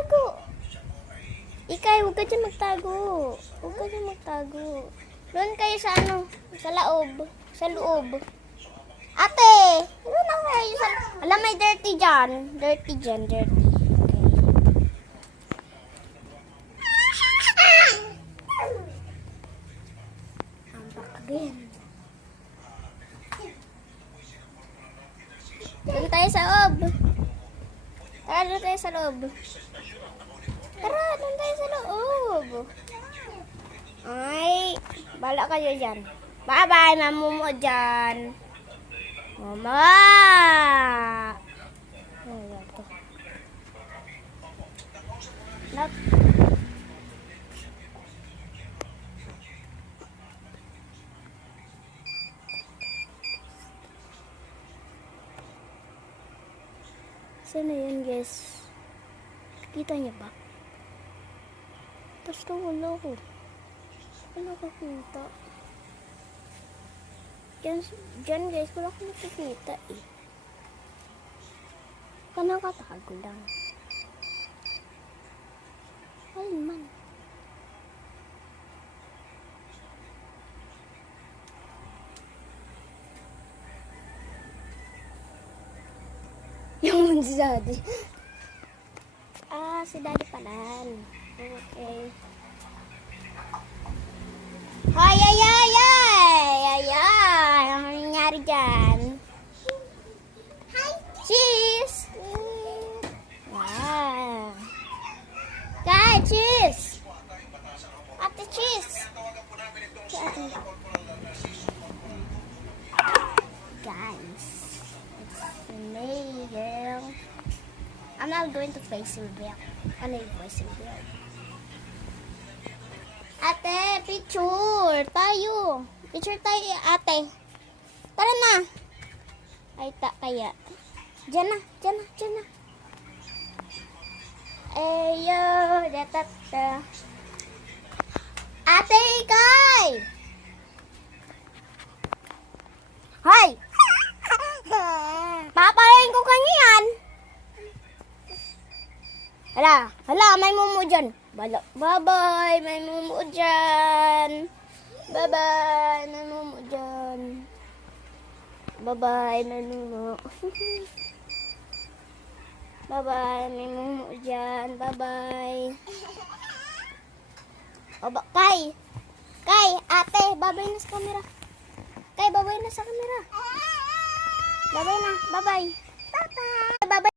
magtago. Ikay, huwag ka dyan magtago. Huwag ka dyan magtago. Doon kayo sa ano, sa loob. Sa loob. Ate, doon na kayo sa... Alam, may dirty dyan. Dirty dyan, dirty. Again. Doon tayo sa loob. Tara, doon tayo sa loob. Tara, doon tayo sa loob. Ay, bala kayo dyan. Bye-bye, mamumo dyan. Mama! Ano to? Not... Sana yun, guys? Kita niya ba? Tapos na wala ko. Wala ko kita. Diyan guys, wala ko nakikita eh. Nakatago lang. Ay man. Yung si Daddy. Ah, si Daddy pala. Okay. Ay, ay, ay, ay, ay, ay. Ano nangyari dyan? Cheese! Wow. Kaya, cheese! Ate, cheese! Ate. Guys. It's amazing. I'm not going to face reveal. Ano yung face reveal? Ate, picture tayo. Picture tayo, ate. Tara na. Ay, kaya. Diyan na, diyan na, diyan na. Ayo, datata. Ate, ikay! Hoy! Papalayin ko kanya yan. Hala, may mumu dyan. Bye-bye, may mumu dyan. Bye-bye, may mumu dyan. Bye-bye, may mumu. Bye-bye, may mumu dyan. Bye-bye. Kay, ate, bye-bye na sa camera. Kay, bye-bye na sa camera. Bye-bye na, bye-bye. Bye-bye.